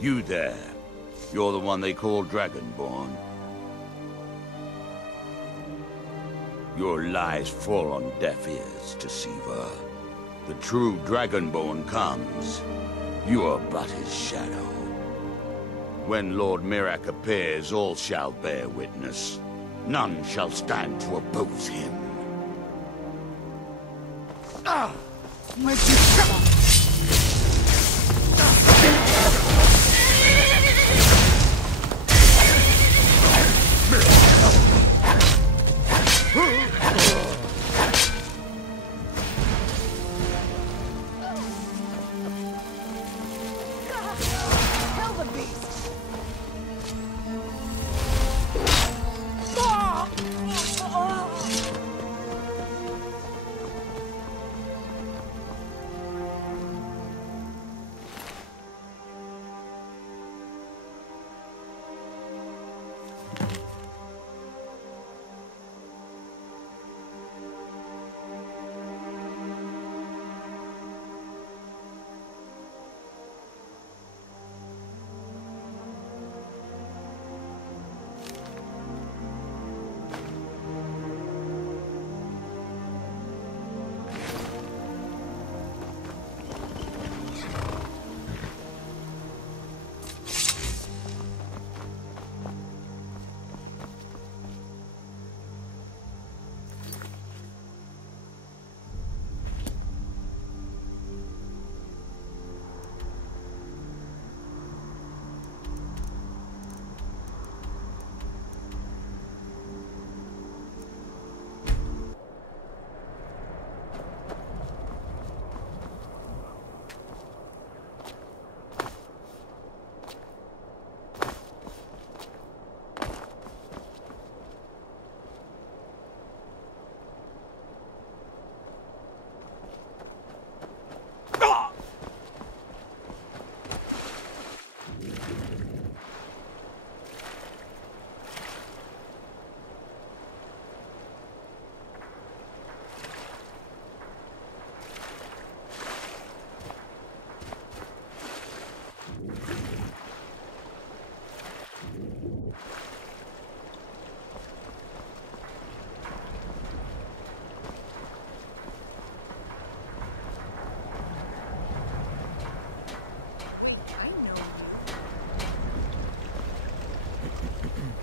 You there. You're the one they call Dragonborn. Your lies fall on deaf ears, Deceiver. The true Dragonborn comes. You are but his shadow. When Lord Mirac appears, all shall bear witness. None shall stand to oppose him. Ah! My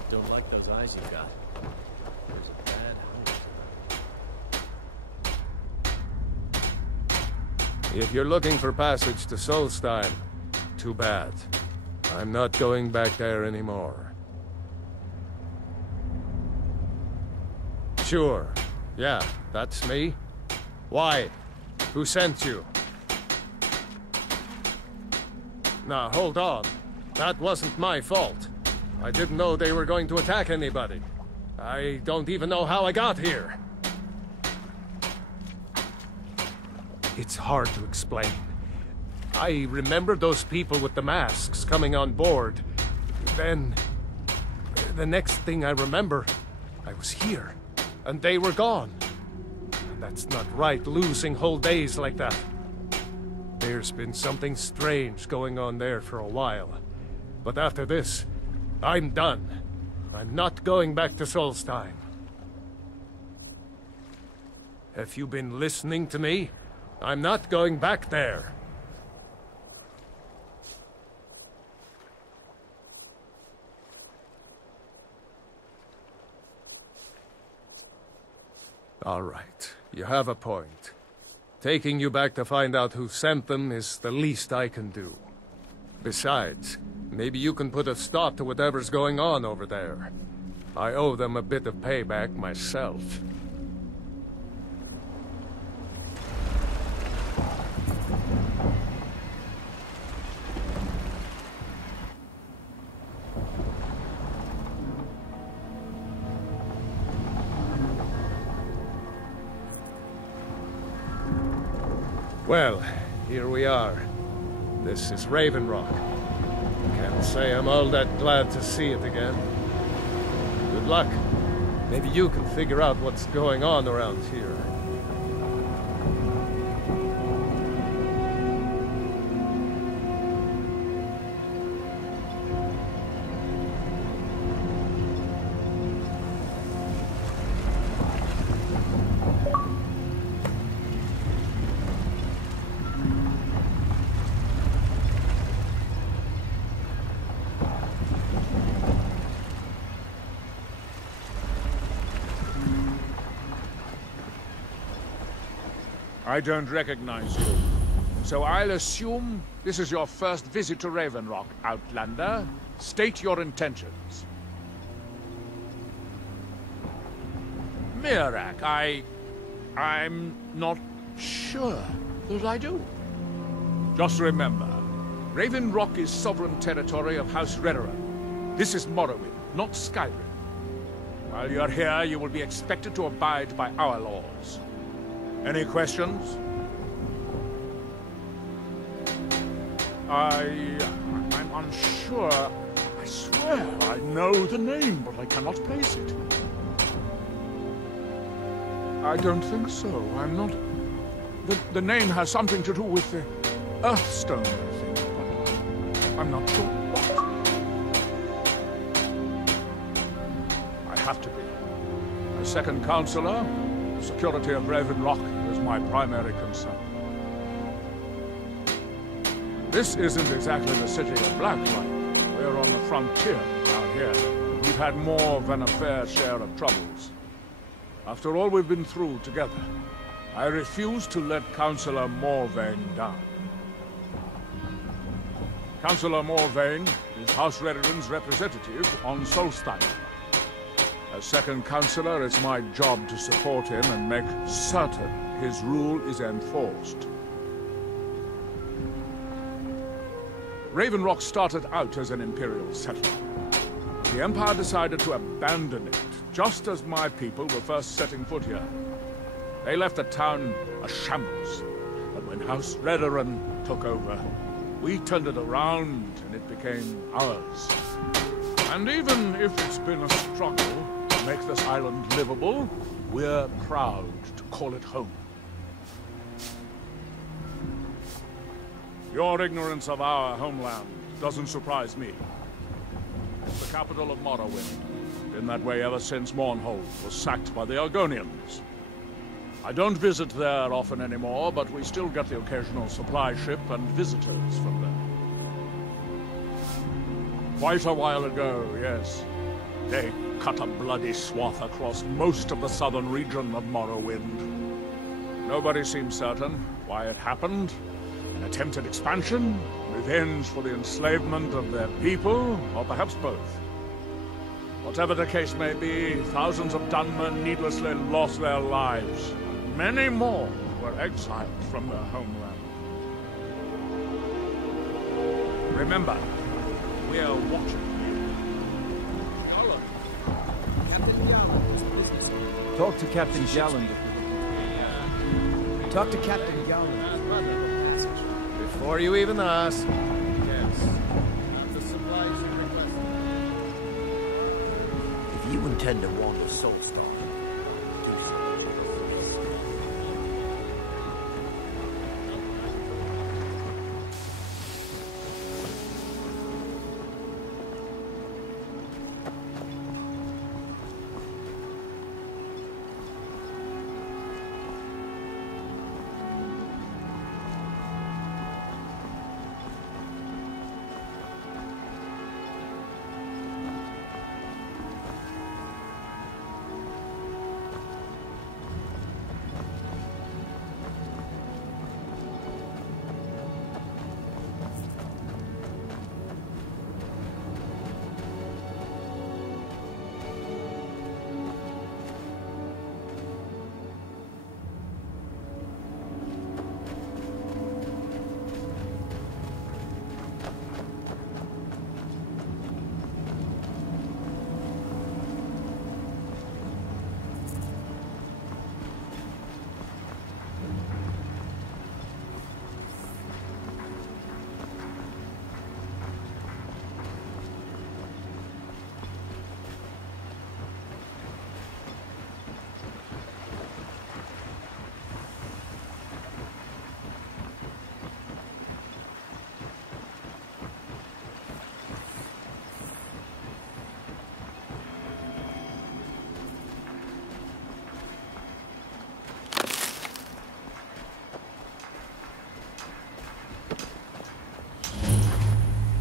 Don't like those eyes you got. There's a bad hunter. If you're looking for passage to Solstheim, too bad. I'm not going back there anymore. Sure. Yeah, that's me. Why? Who sent you? Now, hold on. That wasn't my fault. I didn't know they were going to attack anybody. I don't even know how I got here. It's hard to explain. I remember those people with the masks coming on board. Then, the next thing I remember, I was here, and they were gone. That's not right, losing whole days like that. There's been something strange going on there for a while. But after this, I'm done. I'm not going back to Solstheim. Have you been listening to me? I'm not going back there. All right, you have a point. Taking you back to find out who sent them is the least I can do. Besides, maybe you can put a stop to whatever's going on over there. I owe them a bit of payback myself. Well, here we are. This is Raven Rock. Can't say I'm all that glad to see it again. Good luck. Maybe you can figure out what's going on around here. I don't recognize you. So I'll assume this is your first visit to Raven Rock, Outlander. State your intentions. Mirak, I'm not sure that I do. Just remember, Raven Rock is sovereign territory of House Redoran. This is Morrowind, not Skyrim. While you're here, you will be expected to abide by our laws. Any questions? I'm unsure. I swear I know the name, but I cannot place it. I don't think so. I'm not... The name has something to do with the Earthstone, I think, but I'm not sure what. I have to be. As second counselor, the security of Raven Rock is my primary concern. This isn't exactly the city of Blacklight. We're on the frontier out here. We've had more than a fair share of troubles. After all we've been through together, I refuse to let Councillor Morvain down. Councillor Morvain is House Redoran's representative on Solstein. As second Councillor, it's my job to support him and make certain his rule is enforced. Raven Rock started out as an Imperial settlement. The Empire decided to abandon it, just as my people were first setting foot here. They left the town a shambles, but when House Redoran took over, we turned it around and it became ours. And even if it's been a struggle to make this island livable, we're proud to call it home. Your ignorance of our homeland doesn't surprise me. It's the capital of Morrowind. Been that way ever since Mournhold was sacked by the Argonians. I don't visit there often anymore, but we still get the occasional supply ship and visitors from there. Quite a while ago, yes. They cut a bloody swath across most of the southern region of Morrowind. Nobody seems certain why it happened. An attempted expansion, revenge for the enslavement of their people, or perhaps both. Whatever the case may be, thousands of Dunmen needlessly lost their lives. Many more were exiled from their homeland. Remember, we are watching you. Talk to Captain Galland. Talk to Captain Galland. Before you even ask. Yes. The supplies you requested. If you intend to wander Soulstone, do so.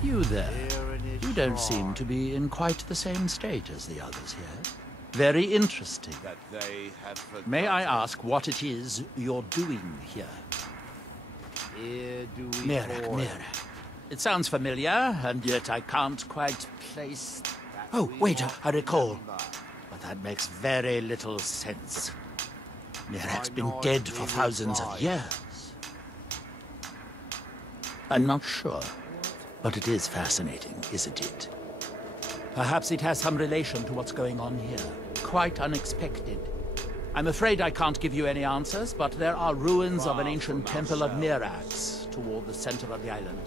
You there. You don't seem to be in quite the same state as the others here. Very interesting. That they have forgotten. May I ask what it is you're doing here? Here do we Mirror, toil. mirror. It sounds familiar, and yet I can't quite place... Oh, wait, I recall. But that makes very little sense. Mirac's been dead for thousands of years. I'm not sure, but it is fascinating, isn't it? Perhaps it has some relation to what's going on here. Quite unexpected. I'm afraid I can't give you any answers, but there are ruins of an ancient temple of Mirax toward the center of the island.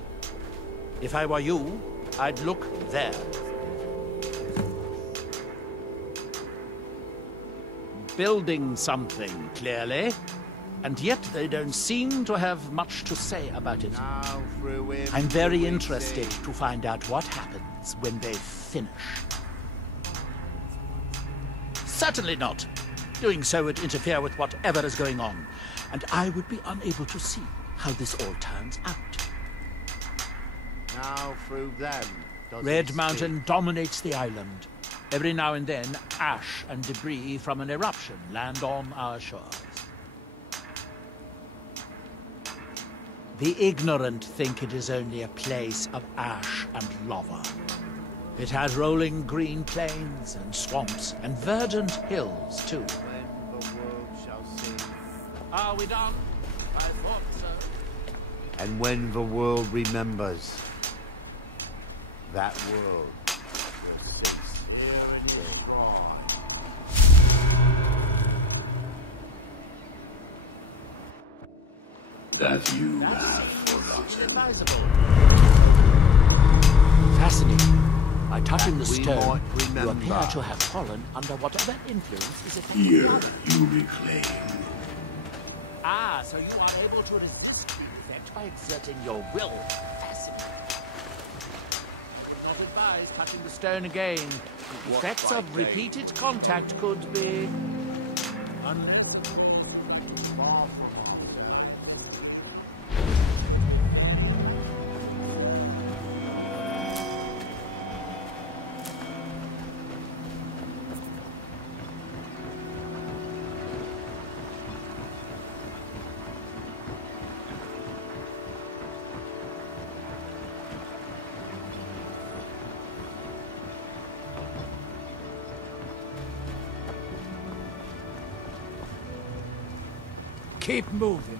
If I were you, I'd look there. Building something, clearly. And yet they don't seem to have much to say about it. Now through him I'm do very we interested sing. to find out what happens when they finish. Certainly not. Doing so would interfere with whatever is going on, and I would be unable to see how this all turns out. Now through them does he Red speak. Mountain dominates the island. Every now and then, ash and debris from an eruption land on our shores. The ignorant think it is only a place of ash and lava. It has rolling green plains and swamps and verdant hills, too. When the world shall sing. Are we done? I thought so. And when the world remembers, that world will cease. Here in his throne. That you have forgotten. Advisable. Fascinating. By touching the That we stone, might you remember. appear to have fallen under whatever influence is affecting Here the island. you reclaim. Ah, so you are able to resist the effect by exerting your will. Fascinating. Not advised touching the stone again. The effects of repeated contact could be... Far from us. Keep moving.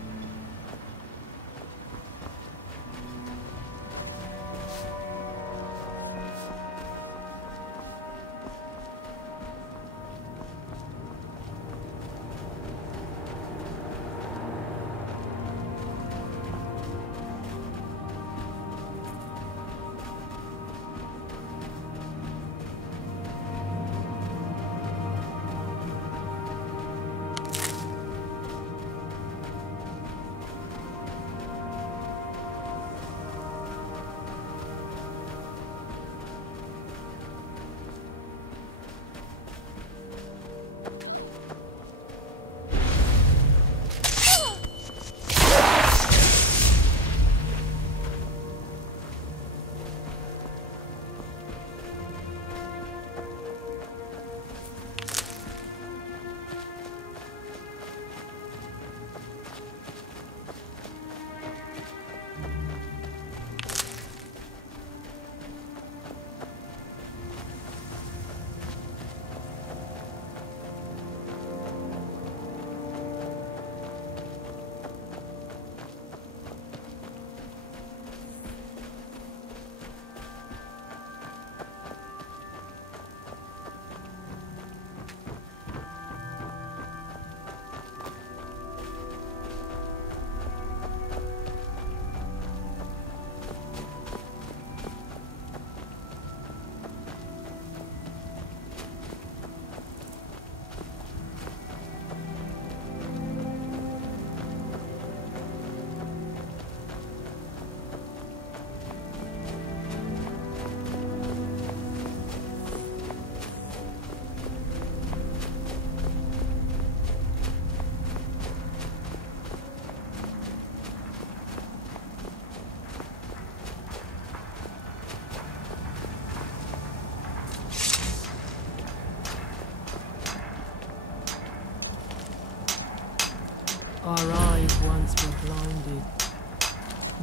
Our eyes once were blinded.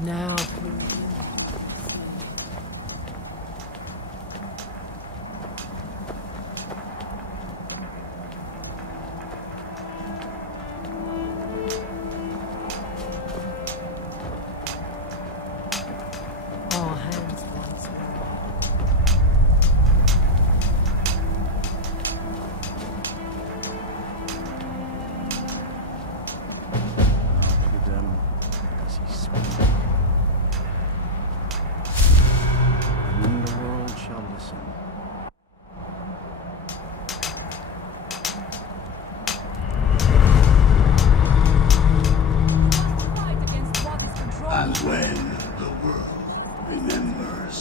Now, our hands once were. To them as he spoke. And the world shall listen. And when the world remembers.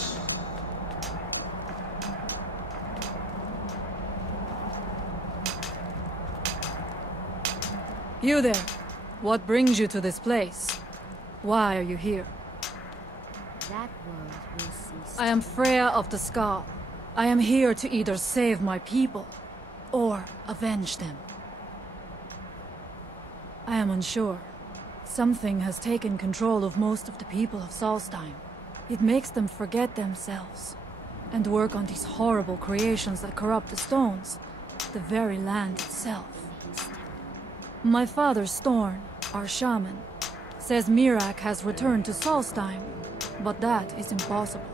You there. What brings you to this place? Why are you here? That world will cease. I am Freya of the Scar. I am here to either save my people, or avenge them. I am unsure. Something has taken control of most of the people of Solstheim. It makes them forget themselves, and work on these horrible creations that corrupt the stones, the very land itself. My father, Storn, our shaman, says Mirak has returned to Solstheim, but that is impossible.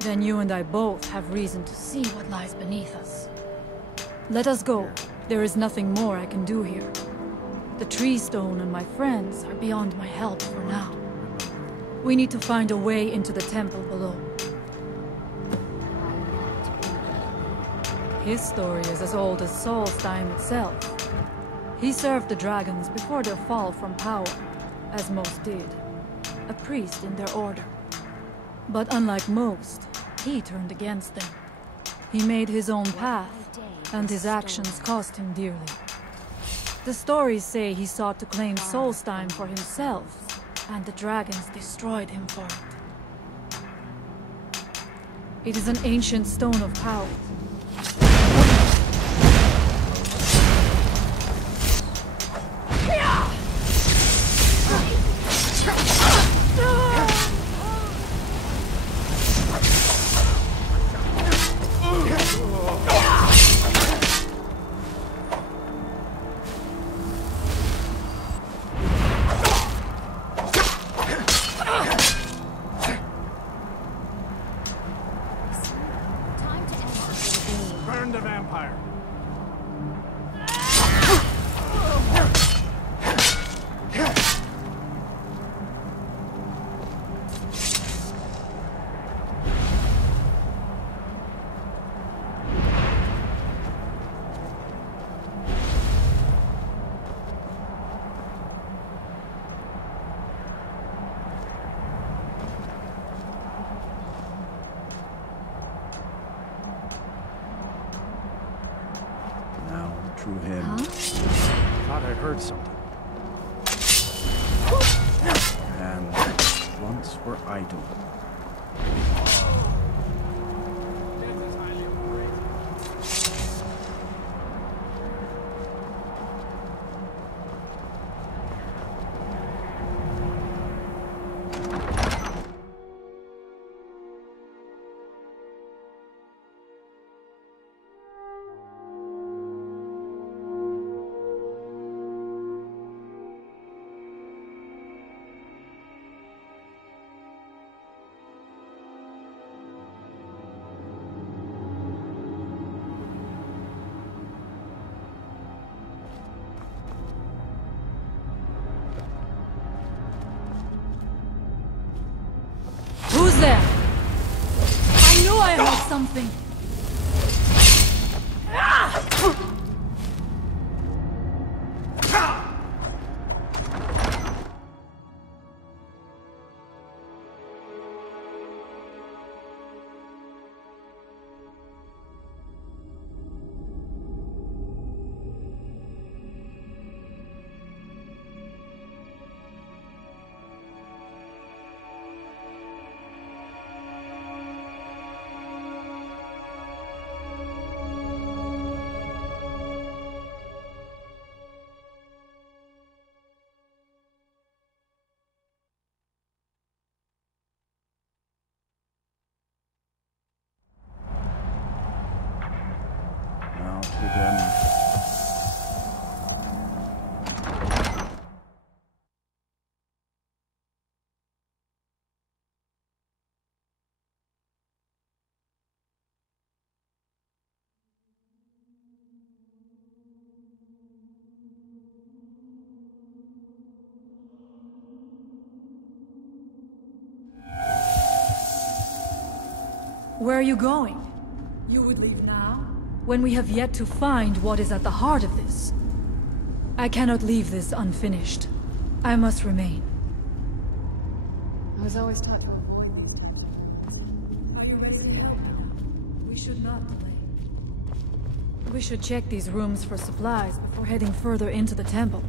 Then you and I both have reason to see what lies beneath us. Let us go. There is nothing more I can do here. The tree stone and my friends are beyond my help for now. We need to find a way into the temple below. His story is as old as Solstheim itself. He served the dragons before their fall from power, as most did. A priest in their order. But unlike most, he turned against them. He made his own path, and his actions cost him dearly. The stories say he sought to claim Solstheim for himself, and the dragons destroyed him for it. It is an ancient stone of power. Burn the vampire. Now, true him. Huh? Thought I heard something. And once were idle. Who's there? I knew I heard something. not hidden. Where are you going? You would leave now? When we have yet to find what is at the heart of this. I cannot leave this unfinished. I must remain. I was always taught to avoid this. We should not delay. We should check these rooms for supplies before heading further into the temple.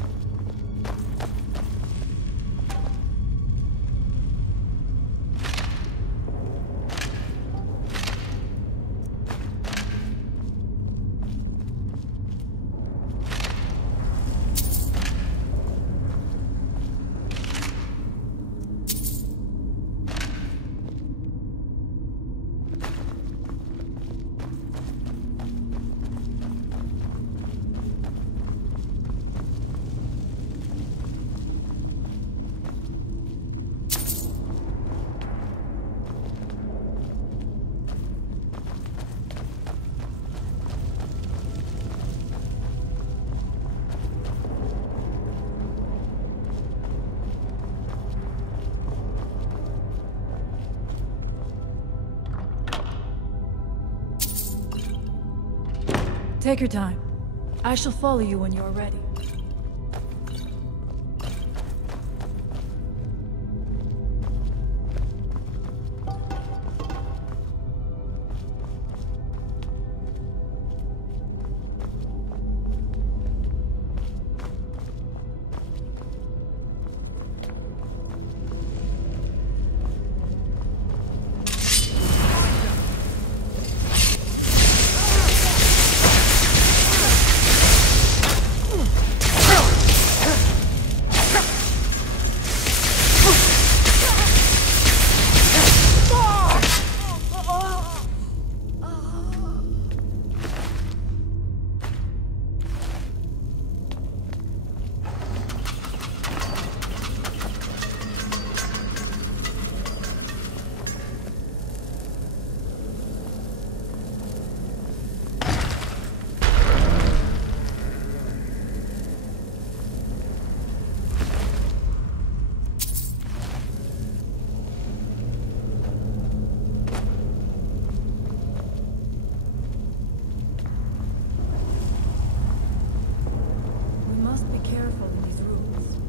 Take your time. I shall follow you when you are ready.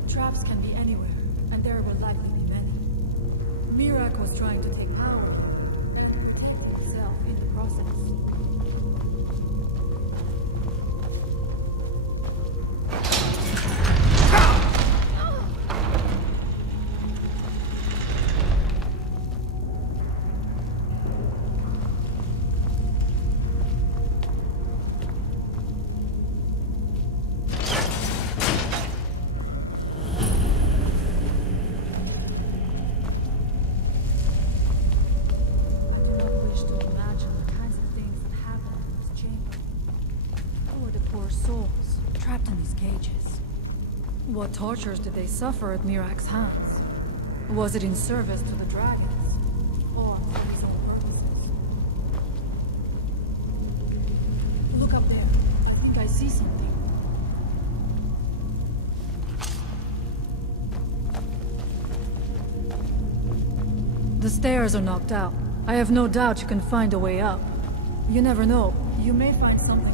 Traps can be anywhere, and there will likely be many. Mirak was trying to take power himself in the process. Souls trapped in these cages. What tortures did they suffer at Mirak's hands? Was it in service to the dragons, or for his own purposes? Look up there. I think I see something. The stairs are knocked out. I have no doubt you can find a way up. You never know. You may find something.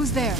Who's there?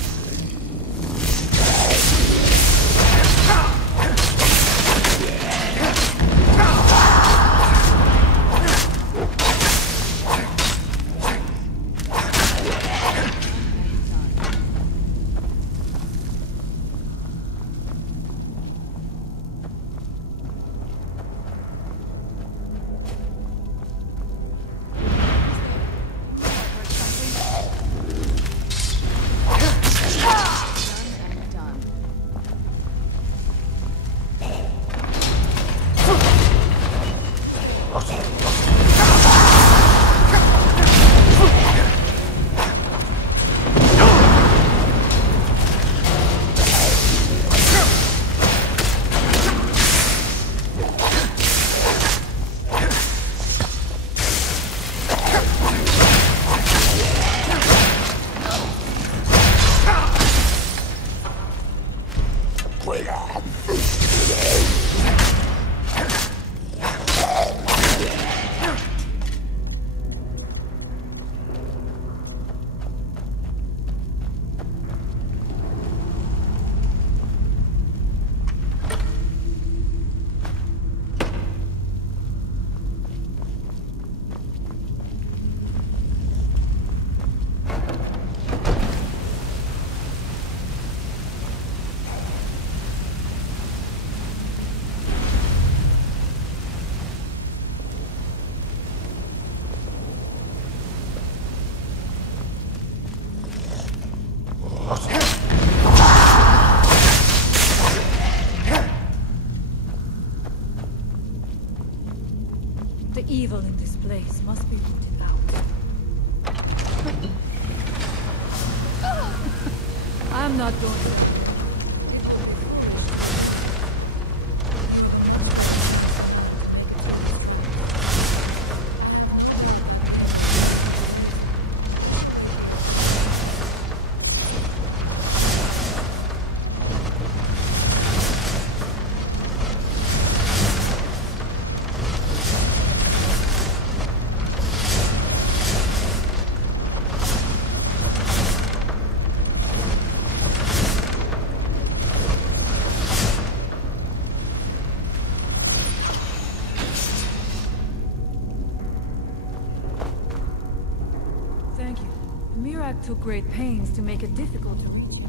The evil in this place must be rooted out. I'm not going to. Mirak took great pains to make it difficult to reach you.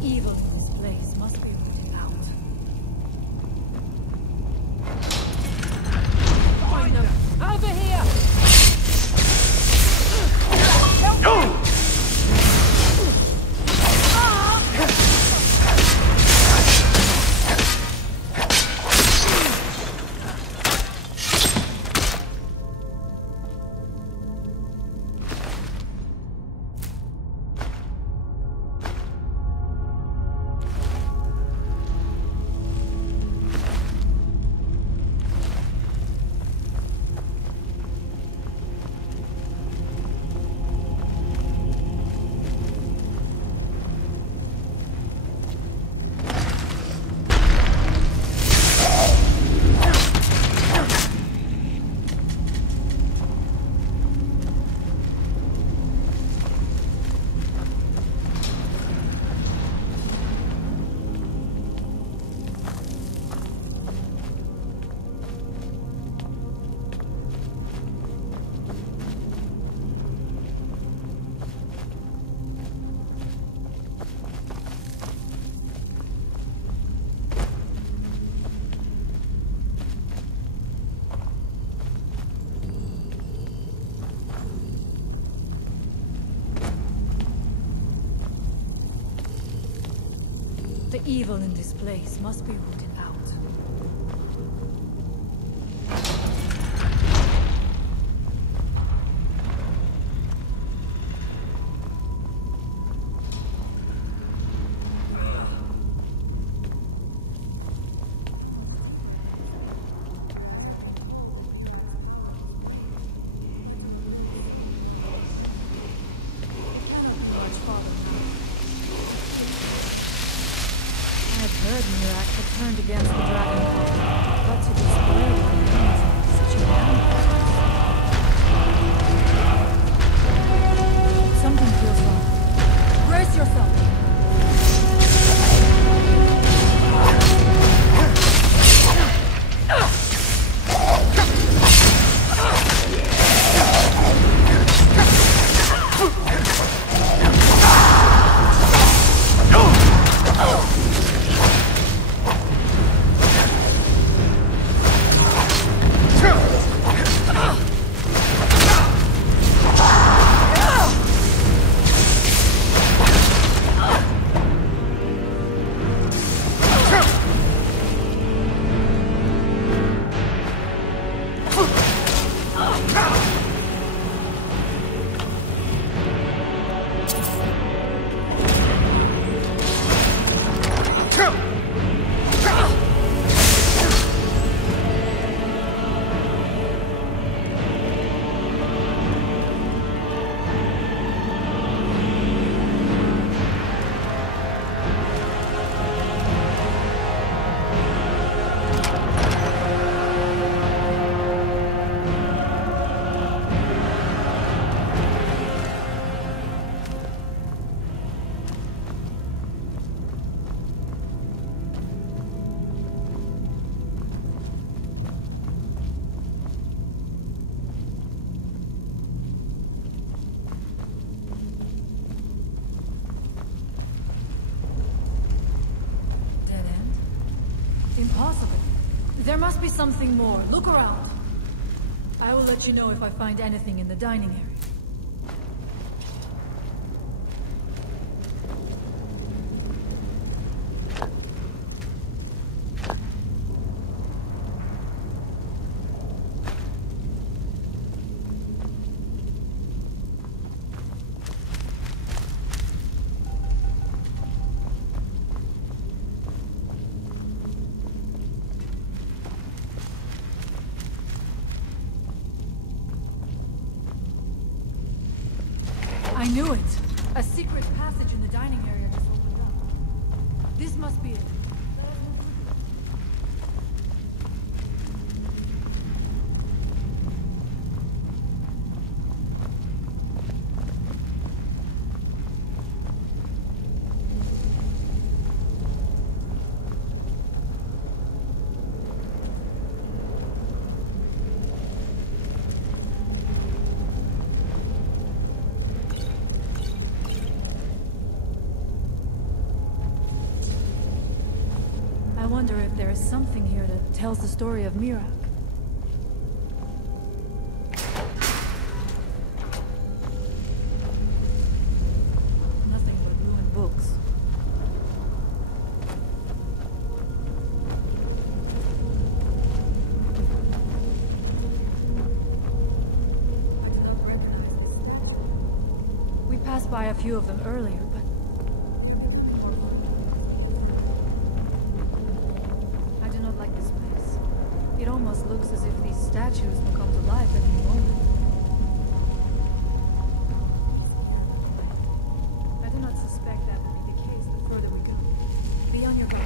The evil in this place must be rooted out. Find them! Over here! Help me! The evil in this place must be rooted out. Heard Mirak had turned against the Dragonborn, but to be spoiled by enemies in such a manner. Something feels wrong. Brace yourself! Impossible. There must be something more. Look around. I will let you know if I find anything in the dining area. I knew it! A secret passage in the dining area just opened up. This must be it. wonder if there is something here that tells the story of Mirak. Nothing but ruined books. I do not recognize this. We passed by a few of them earlier, but I do not like this place. It almost looks as if these statues will come to life at any moment. I do not suspect that will be the case the further we go. Be on your guard.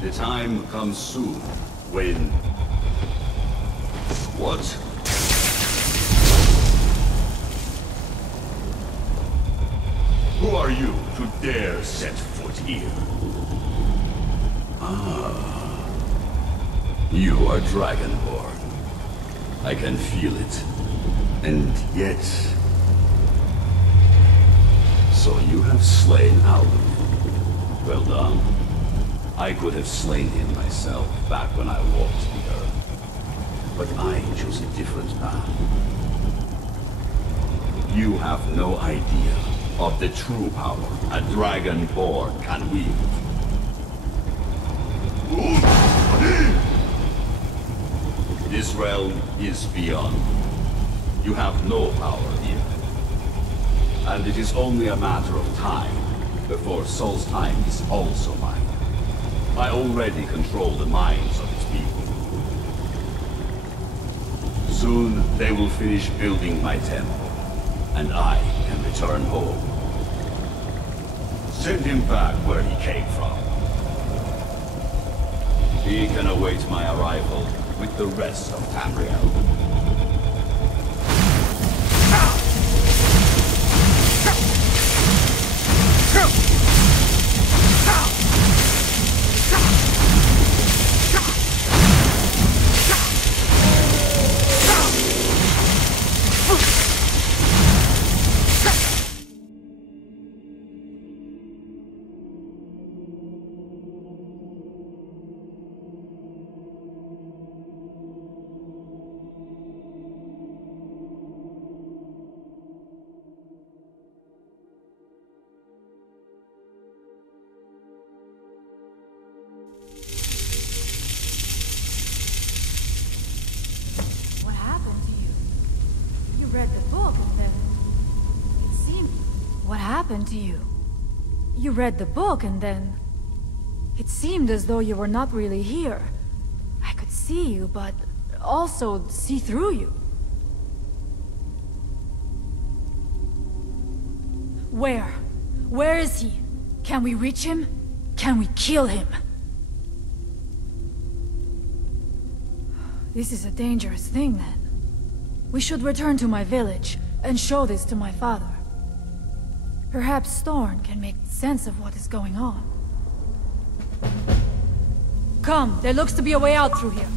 The time comes soon when... What? Who are you to dare set foot here? Ah. You are Dragonborn. I can feel it. And yet... So you have slain Alden. Well done. I could have slain him myself back when I walked the earth. But I chose a different path. You have no idea of the true power a Dragonborn can wield. This realm is beyond. You have no power here. And it is only a matter of time before Solstheim is also mine. I already control the minds of its people. Soon they will finish building my temple, and I can return home. Send him back where he came from. He can await my arrival with the rest of Tamriel. What happened to you? You read the book and then... It seemed as though you were not really here. I could see you, but also see through you. Where? Where is he? Can we reach him? Can we kill him? This is a dangerous thing, then. We should return to my village and show this to my father. Perhaps Thorn can make sense of what is going on. Come, there looks to be a way out through here.